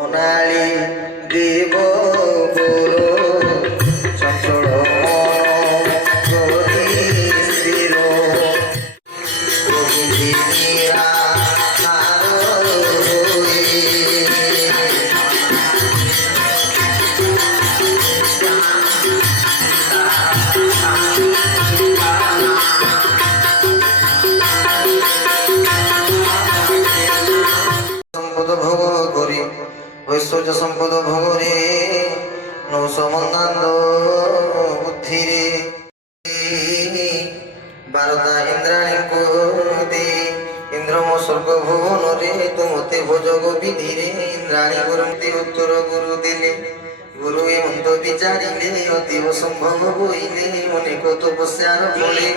অনালী দেব গুরু চঞ্চল গরি স্থির প্রভৃতিরা সম্পদ ভোগ করি ঐশ্বর্য সম্পদ ভোগরে নৌসমন্দান্দ বুদ্ধিরে বারদা ইন্দ্রাণীଙ୍କୁ দে ইন্দ্রম স্বর্গ ভুবନରେ তুমতে ভোজগ বিধিরে ইন্দ্রাণী গুরুমতে উত্তর গুরু দিলে গুরু এ মন্দ বিচারিলে অতীব সম্ভব বইলে অনেক তপস্যার ফলে